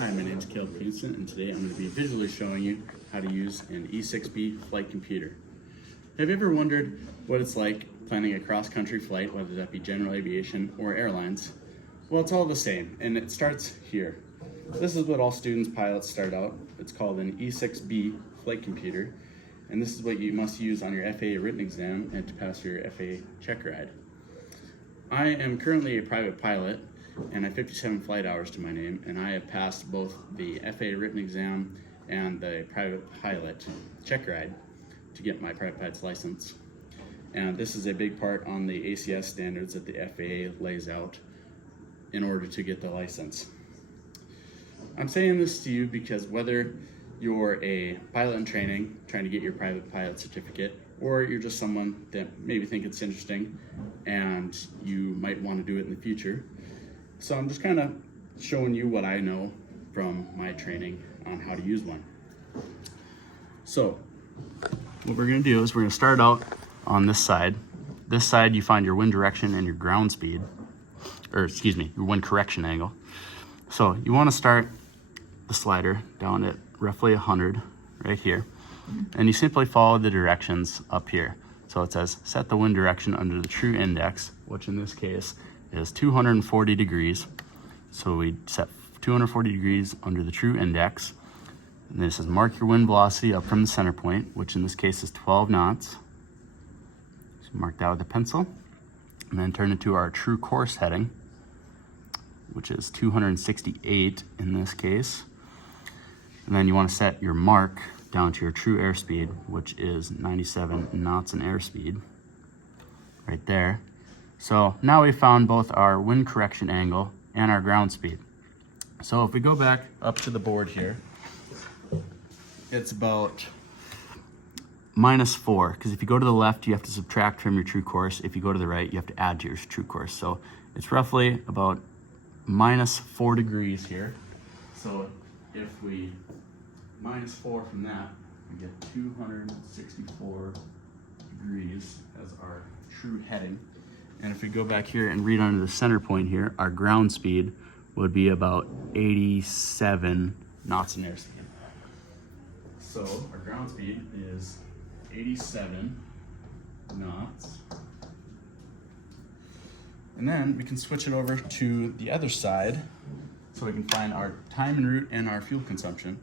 Hi, my name is Caleb Kingston, and today I'm going to be visually showing you how to use an E6B flight computer. Have you ever wondered what it's like planning a cross-country flight, whether that be general aviation or airlines? Well, it's all the same, and it starts here. This is what all students pilots start out. It's called an E6B flight computer, and this is what you must use on your FAA written exam and to pass your FAA check ride. I am currently a private pilot, and I have 57 flight hours to my name, and I have passed both the FAA written exam and the private pilot check ride to get my private pilot's license. And this is a big part on the ACS standards that the FAA lays out in order to get the license. I'm saying this to you because whether you're a pilot in training trying to get your private pilot certificate, or you're just someone that maybe think it's interesting and you might want to do it in the future. So I'm just kind of showing you what I know from my training on how to use one. So what we're going to do is we're going to start out on this side. This side you find your wind direction and your ground speed, or excuse me, your wind correction angle. So you want to start the slider down at roughly 100 right here, and you simply follow the directions up here. So it says set the wind direction under the true index, which in this case is 240 degrees. So we set 240 degrees under the true index. And then it says mark your wind velocity up from the center point, which in this case is 12 knots. So mark that with a pencil, and then turn it to our true course heading, which is 268 in this case. And then you want to set your mark down to your true airspeed, which is 97 knots in airspeed, right there. So now we found both our wind correction angle and our ground speed. So if we go back up to the board here, it's about -4, because if you go to the left, you have to subtract from your true course. If you go to the right, you have to add to your true course. So it's roughly about -4 degrees here. So if we -4 from that, we get 264 degrees as our true heading. And if we go back here and read under the center point here, our ground speed would be about 87 knots in airspeed. So our ground speed is 87 knots. And then we can switch it over to the other side so we can find our time en route and our fuel consumption.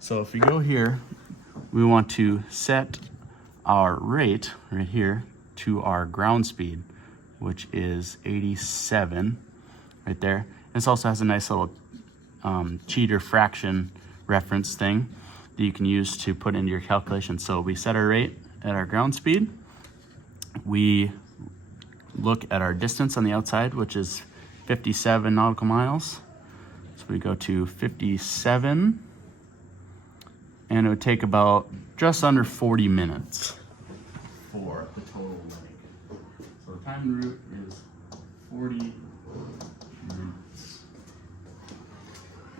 So if we go here, we want to set our rate right here to our ground speed, which is 87 right there. This also has a nice little cheater fraction reference thing that you can use to put into your calculation. So we set our rate at our ground speed. We look at our distance on the outside, which is 57 nautical miles. So we go to 57, and it would take about just under 40 minutes for the total leg. So the time en route is 40 minutes.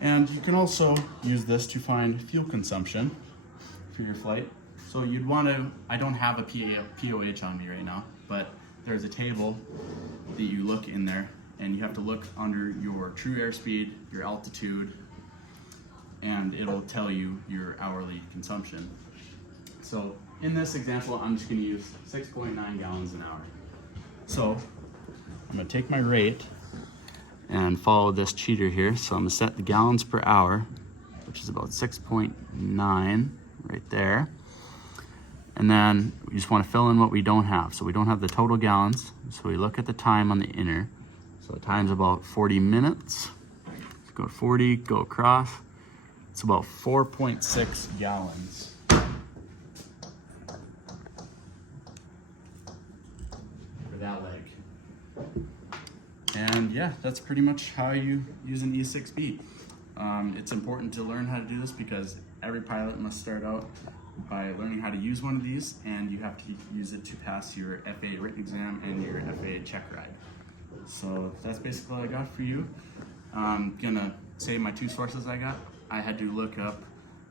And you can also use this to find fuel consumption for your flight. So you'd want to, I don't have a POH on me right now, but there's a table that you look in there, and you have to look under your true airspeed, your altitude, and it'll tell you your hourly consumption. So in this example, I'm just going to use 6.9 gallons an hour. So I'm going to take my rate and follow this cheater here. So I'm going to set the gallons per hour, which is about 6.9 right there. And then we just want to fill in what we don't have. So we don't have the total gallons. So we look at the time on the inner. So the time's about 40 minutes. Let's go to 40, go across. It's about 4.6 gallons. For that leg. And yeah, that's pretty much how you use an E6B. It's important to learn how to do this because every pilot must start out by learning how to use one of these, and you have to use it to pass your FAA written exam and your FAA check ride. So that's basically all I got for you. I'm gonna say my 2 sources I got. I had to look up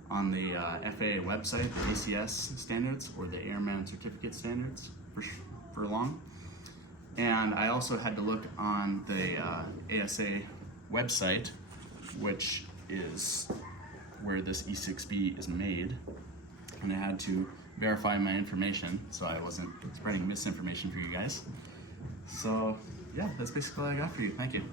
on the FAA website, the ACS standards or the Airman Certificate standards for long. And I also had to look on the ASA website, which is where this E6B is made, and I had to verify my information so I wasn't spreading misinformation for you guys. So yeah, that's basically all I got for you. Thank you.